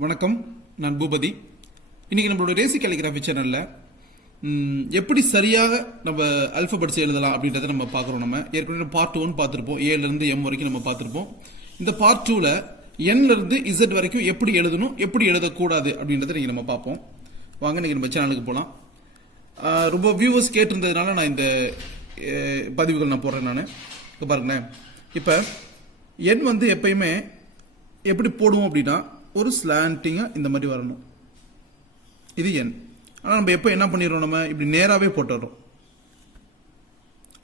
வணக்கம், நான் பூபதி. இன்னைக்கு நம்மளோட ரேசி கேலிகிராஃபி சேனல்ல எப்படி சரியாக நம்ம அல்பபெட்ஸ் எழுதலாம் அப்படின்றத நம்ம பார்க்குறோம். நம்ம ஏற்கனவே பார்ட் 1 பார்த்துருப்போம். ஏல இருந்து எம் வரைக்கும் நம்ம பார்த்துருப்போம். இந்த பார்ட் 2ல என்ல இருந்து இசட் வரைக்கும் எப்படி எழுதணும், எப்படி எழுதக்கூடாது அப்படின்றத நீங்க நம்ம பார்ப்போம். வாங்க இன்னைக்கு நம்ம சேனலுக்கு போகலாம். ரொம்ப வியூவர்ஸ் கேட்டிருந்ததுனால நான் இந்த பதிவுகள் நான் போடுறேன். நான் இப்போ பாருங்களேன், இப்போ என் வந்து எப்பயுமே எப்படி போடுவோம் அப்படின்னா ஒரு ஸ்லாண்டிங்காக இந்த மாதிரி வரணும். இது என். ஆனால் நம்ம எப்போ என்ன பண்ணிடுறோம், நம்ம இப்படி நேராகவே போட்டுடுறோம்.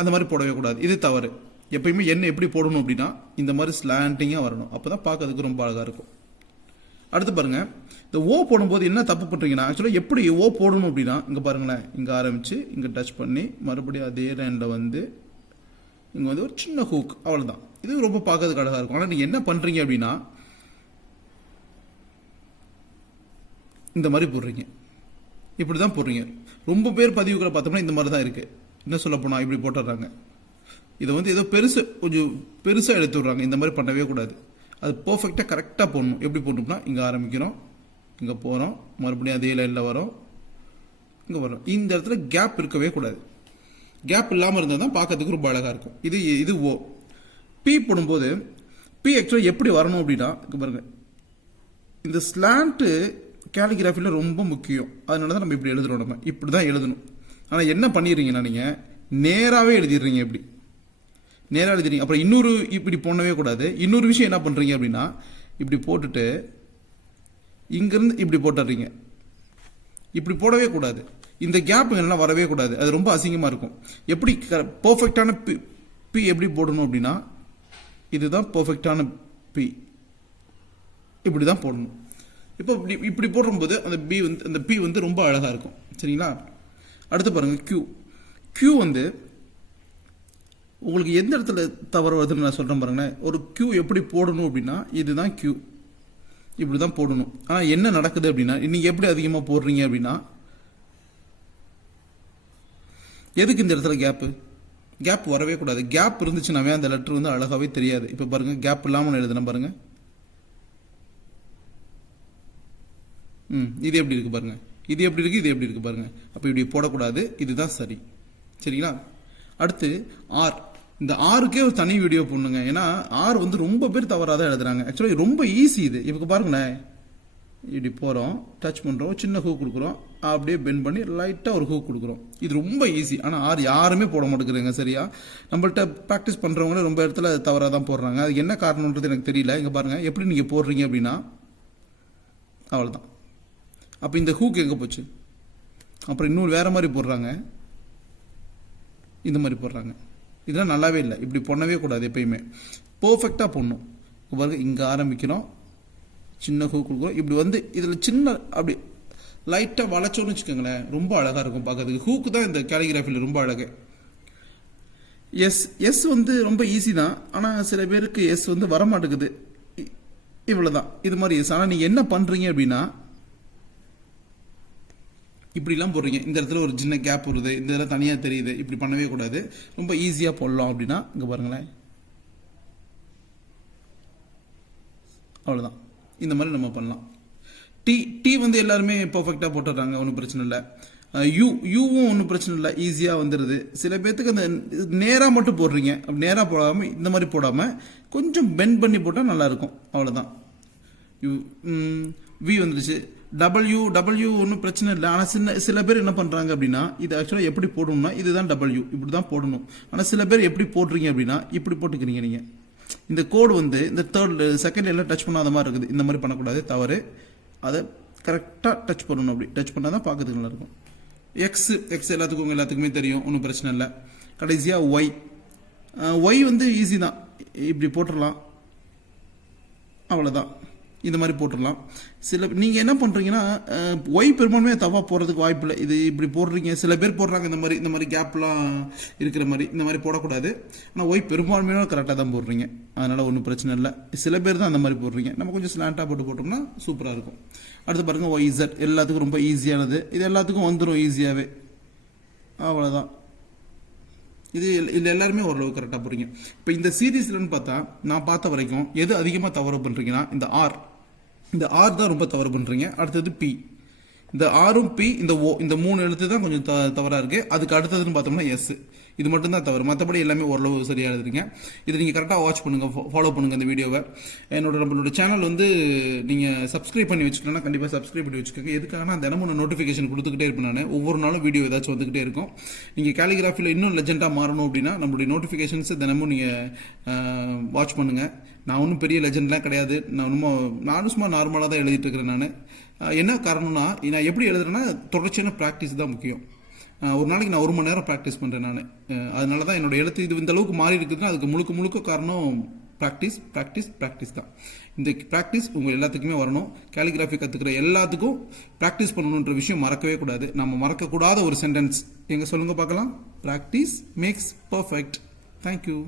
அந்த மாதிரி போடவே கூடாது, இது தவறு. எப்பயுமே என் எப்படி போடணும் அப்படின்னா இந்த மாதிரி ஸ்லாண்டிங்காக வரணும். அப்போ தான் பார்க்கறதுக்கு ரொம்ப அழகாக இருக்கும். அடுத்து பாருங்க, இந்த ஓ போடும்போது என்ன தப்பு பண்ணுறீங்கன்னா, ஆக்சுவலாக எப்படி ஓ போடணும் அப்படின்னா இங்கே பாருங்களேன், இங்கே ஆரம்பித்து இங்கே டச் பண்ணி மறுபடியும் அதே லைனில் வந்து இங்கே வந்து ஒரு சின்ன ஹூக், அவ்வளோதான். இது ரொம்ப பார்க்கறதுக்கு அழகாக இருக்கும். ஆனால் நீங்கள் என்ன பண்ணுறீங்க அப்படின்னா இந்த மாதிரி போடுறீங்க, இப்படி தான் போடுறீங்க. ரொம்ப பேர் பதிவுகளை பார்த்தோம்னா இந்த மாதிரி தான் இருக்கு. என்ன சொல்ல போனால் இப்படி போட்டுடுறாங்க. இதை வந்து ஏதோ கொஞ்சம் பெருசாக எடுத்து விடுறாங்க. இந்த மாதிரி பண்ணவே கூடாது. அது பர்ஃபெக்டாக கரெக்டாக போடணும். எப்படி போடணும்னா இங்கே ஆரம்பிக்கிறோம், இங்கே போகிறோம், மறுபடியும் அதே லைனில் வரோம், இங்கே வரோம். இந்த இடத்துல கேப் இருக்கவே கூடாது. கேப் இல்லாமல் இருந்தால் தான் பார்க்கறதுக்கு ரொம்ப அழகாக இருக்கும். இது ஓ. பி போடும்போது பி ஆக்சுவலாக எப்படி வரணும் அப்படின்னா இங்கே பாருங்க, இந்த ஸ்லாண்ட்டு கேலிகிராஃபியில் ரொம்ப முக்கியம். அதனால தான் நம்ம இப்படி எழுதுறோம். நம்ம இப்படி தான் எழுதணும். ஆனால் என்ன பண்ணிடுறீங்கன்னா நீங்கள் நேராகவே எழுதிடுறீங்க. இப்படி நேராக எழுதிடுறீங்க. அப்புறம் இன்னொரு இப்படி போடவே கூடாது. இன்னொரு விஷயம் என்ன பண்ணுறீங்க அப்படின்னா இப்படி போட்டுட்டு இங்கேருந்து இப்படி போட்டுடுறீங்க. இப்படி போடவே கூடாது. இந்த கேப்புங்கள்லாம் வரவே கூடாது. அது ரொம்ப அசிங்கமாக இருக்கும். எப்படி பர்ஃபெக்டான பி எப்படி போடணும் அப்படின்னா இதுதான் பர்ஃபெக்டான பி. இப்படி தான் போடணும். இப்போ இப்படி போடும்போது அந்த பி வந்து ரொம்ப அழகாக இருக்கும். சரிங்களா? அடுத்து பாருங்கள், கியூ வந்து உங்களுக்கு எந்த இடத்துல தவறு வருதுன்னு நான் சொல்கிறேன் பாருங்களேன். ஒரு கியூ எப்படி போடணும் அப்படின்னா இதுதான் கியூ, இப்படி தான் போடணும். ஆனால் என்ன நடக்குது அப்படின்னா நீங்கள் எப்படி அதிகமாக போடுறீங்க அப்படின்னா எதுக்கு இந்த இடத்துல கேப் வரவே கூடாது. கேப் இருந்துச்சுனாவே அந்த லெட்டர் வந்து அழகாகவே தெரியாது. இப்போ பாருங்கள், கேப் இல்லாமல் எழுதுனா பாருங்கள். இது எப்படி இருக்கு பாருங்க, இது எப்படி இருக்கு, இது எப்படி இருக்கு பாருங்க. அப்போ இப்படி போடக்கூடாது. இதுதான் சரி. சரிங்களா? அடுத்து ஆர். இந்த ஆருக்கே ஒரு தனி வீடியோ பண்ணுங்க. ஏன்னா ஆர் வந்து ரொம்ப பேர் தவறாக தான் எழுதுறாங்க. ஆக்சுவலாக ரொம்ப ஈஸி இது. இப்போ பாருங்களேன், இப்படி போகிறோம், டச் பண்ணுறோம், சின்ன ஹூக் கொடுக்குறோம், அப்படியே பெண்ட் பண்ணி லைட்டாக ஒரு ஹூக் கொடுக்குறோம். இது ரொம்ப ஈஸி. ஆனால் ஆர் யாருமே போட மாட்டேங்கிறீங்க. சரியா? நம்மள்ட்ட ப்ராக்டிஸ் பண்ணுறவங்களே ரொம்ப இடத்துல தவறாக தான் போடுறாங்க. அதுக்கு என்ன காரணம்ன்றது எனக்கு தெரியல. இங்கே பாருங்கள் எப்படி நீங்கள் போடுறீங்க அப்படின்னா அவ்வளோதான். அப்போ இந்த ஹூக் எங்கே போச்சு? அப்புறம் இன்னொரு வேறு மாதிரி போடுறாங்க, இந்த மாதிரி போடுறாங்க. இதெல்லாம் நல்லாவே இல்லை. இப்படி பண்ணவே கூடாது. எப்பயுமே பர்ஃபெக்டாக போடணும். பாருங்க, இங்கே ஆரம்பிக்கிறோம், சின்ன ஹூக் கொடுக்குறோம், இப்படி வந்து இதில் சின்ன அப்படி லைட்டாக வளைச்சோன்னு வச்சுக்கோங்களேன், ரொம்ப அழகாக இருக்கும் பார்க்கறதுக்கு. ஹூக்கு தான் இந்த கேலிகிராஃபியில் ரொம்ப அழகு. எஸ் வந்து ரொம்ப ஈஸி தான். ஆனால் சில பேருக்கு எஸ் வந்து வரமாட்டேங்குது. இவ்வளோதான். இது மாதிரி எஸ். ஆனால் நீங்கள் என்ன பண்ணுறீங்க அப்படின்னா இப்படிலாம் போடுறீங்க. இந்த இடத்துல ஒரு சின்ன கேப் வருது, இந்த இடத்துல தனியாக தெரியுது. இப்படி பண்ணவே கூடாது. ரொம்ப ஈஸியாக போடலாம் அப்படின்னா இங்கே பாருங்களேன், அவ்வளோதான். இந்த மாதிரி நம்ம பண்ணலாம். டி வந்து எல்லாருமே பர்ஃபெக்டாக போட்டுடுறாங்க, ஒன்றும் பிரச்சனை இல்லை. யூவும் ஒன்றும் பிரச்சனை இல்லை, ஈஸியாக வந்துடுது. சில பேர்த்துக்கு அந்த நேராக மட்டும் போடுறீங்க. அப்படி நேராக போடாமல் இந்த மாதிரி போடாமல் கொஞ்சம் பெண்ட் பண்ணி போட்டால் நல்லாயிருக்கும். அவ்வளோதான். வி வந்துடுச்சு. டபிள்யூ ஒன்றும் பிரச்சனை இல்லை. ஆனால் சில பேர் என்ன பண்ணுறாங்க அப்படின்னா இது ஆக்சுவலாக எப்படி போடணும்னா இதுதான் டபிள்யூ, இப்படி தான் போடணும். ஆனால் சில பேர் எப்படி போடுறீங்க அப்படின்னா இப்படி போட்டுக்கிறீங்க. நீங்கள் இந்த கோடு வந்து இந்த செகண்ட் எல்லாம் டச் பண்ணாத மாதிரி இருக்குது. இந்த மாதிரி பண்ணக்கூடாது, தவறு. அதை கரெக்டாக டச் பண்ணணும். அப்படி டச் பண்ணால் தான் பார்க்கறதுக்கு நல்லாயிருக்கும். எக்ஸ் எல்லாத்துக்குமே தெரியும், ஒன்றும் பிரச்சனை இல்லை. கடைசியாக ஒய் வந்து ஈஸி தான். இப்படி போட்டுடலாம், அவ்வளோதான். இந்த மாதிரி போட்டுடலாம். நீங்கள் என்ன பண்ணுறீங்கன்னா ஒய் பெரும்பான்மையாக தவா போடுறதுக்கு வாய்ப்பு இல்லை. இது இப்படி போடுறீங்க. சில பேர் போடுறாங்க இந்த மாதிரி கேப்லாம் இருக்கிற மாதிரி. இந்த மாதிரி போடக்கூடாது. ஆனால் ஒய் பெரும்பான்மையாக கரெக்டாக தான் போடுறீங்க. அதனால் ஒன்றும் பிரச்சனை இல்லை. சில பேர் தான் அந்த மாதிரி போடுறீங்க. நம்ம கொஞ்சம் ஸ்லாண்டாக போட்டோம்னா சூப்பராக இருக்கும். அடுத்து பாருங்கள், ஒய்இசட் எல்லாத்துக்கும் ரொம்ப ஈஸியானது. இது எல்லாத்துக்கும் வந்துடும் ஈஸியாகவே. அவ்வளோதான். இது எல்லாருமே ஓரளவு கரெக்டாக போகிறீங்க. இப்போ இந்த சீரீஸ்லன்னு பார்த்தா நான் பார்த்த வரைக்கும் எது அதிகமாக தவறு பண்ணுறீங்கன்னா இந்த ஆர். இந்த ஆர் தான் ரொம்ப தவறு பண்ணுறீங்க. அடுத்தது பி. இந்த ஆரும் பி இந்த ஓ இந்த 3 எழுத்து தான் கொஞ்சம் தவறாக இருக்குது. அதுக்கு அடுத்ததுன்னு பார்த்தோம்னா எஸ். இது மட்டும் தான் தவறு. மற்றபடி எல்லாமே ஓரளவு சரியாக எழுதுறீங்க. இது நீங்கள் கரெக்டாக வாட்ச் பண்ணுங்கள், ஃபாலோ பண்ணுங்கள் இந்த வீடியோவை. நம்மளோட சேனல் வந்து நீங்கள் சப்ஸ்கிரைப் பண்ணி வச்சுக்கணும்னா கண்டிப்பாக சப்ஸ்கிரைப் பண்ணி வச்சுக்கோங்க. எதுக்காகனா தினமும் நான் நோட்டிஃபிகேஷன் கொடுத்துக்கிட்டே இருப்பேன். நான் ஒவ்வொரு நாளும் வீடியோ ஏதாச்சும் வந்துகிட்டே இருக்கும். நீங்கள் கேலிகிராஃபியில் இன்னும் லெஜெண்டாக மாறணும் அப்படின்னா நம்மளுடைய நோட்டிஃபிகேஷன்ஸை தினமும் நீங்கள் வாட்ச் பண்ணுங்கள். நான் ஒன்றும் பெரிய லெஜெண்ட்லாம் கிடையாது. நானும் சும்மா நார்மலாக தான் எழுதிட்டு இருக்கிறேன். நான் என்ன காரணம்னா நான் எப்படி எழுதுறேன்னா தொடர்ச்சியான ப்ராக்டிஸ் தான் முக்கியம். ஒரு நாளைக்கு நான் 1 மணி நேரம் ப்ராக்டிஸ் பண்ணுறேன் நான். அதனால தான் என்னோட எழுத்து இது இந்த அளவுக்கு மாறி இருக்குதுன்னா அதுக்கு முழுக்க காரணம் ப்ராக்டிஸ் தான். இந்த ப்ராக்டிஸ் உங்கள் எல்லாத்துக்குமே வரணும். கேலிகிராஃபி கற்றுக்கிற எல்லாத்துக்கும் ப்ராக்டிஸ் பண்ணணுன்ற விஷயம் மறக்கவே கூடாது. நம்ம மறக்கக்கூடாத ஒரு சென்டென்ஸ் எங்கே சொல்லுங்க பார்க்கலாம். Practice makes perfect. தேங்க்யூ.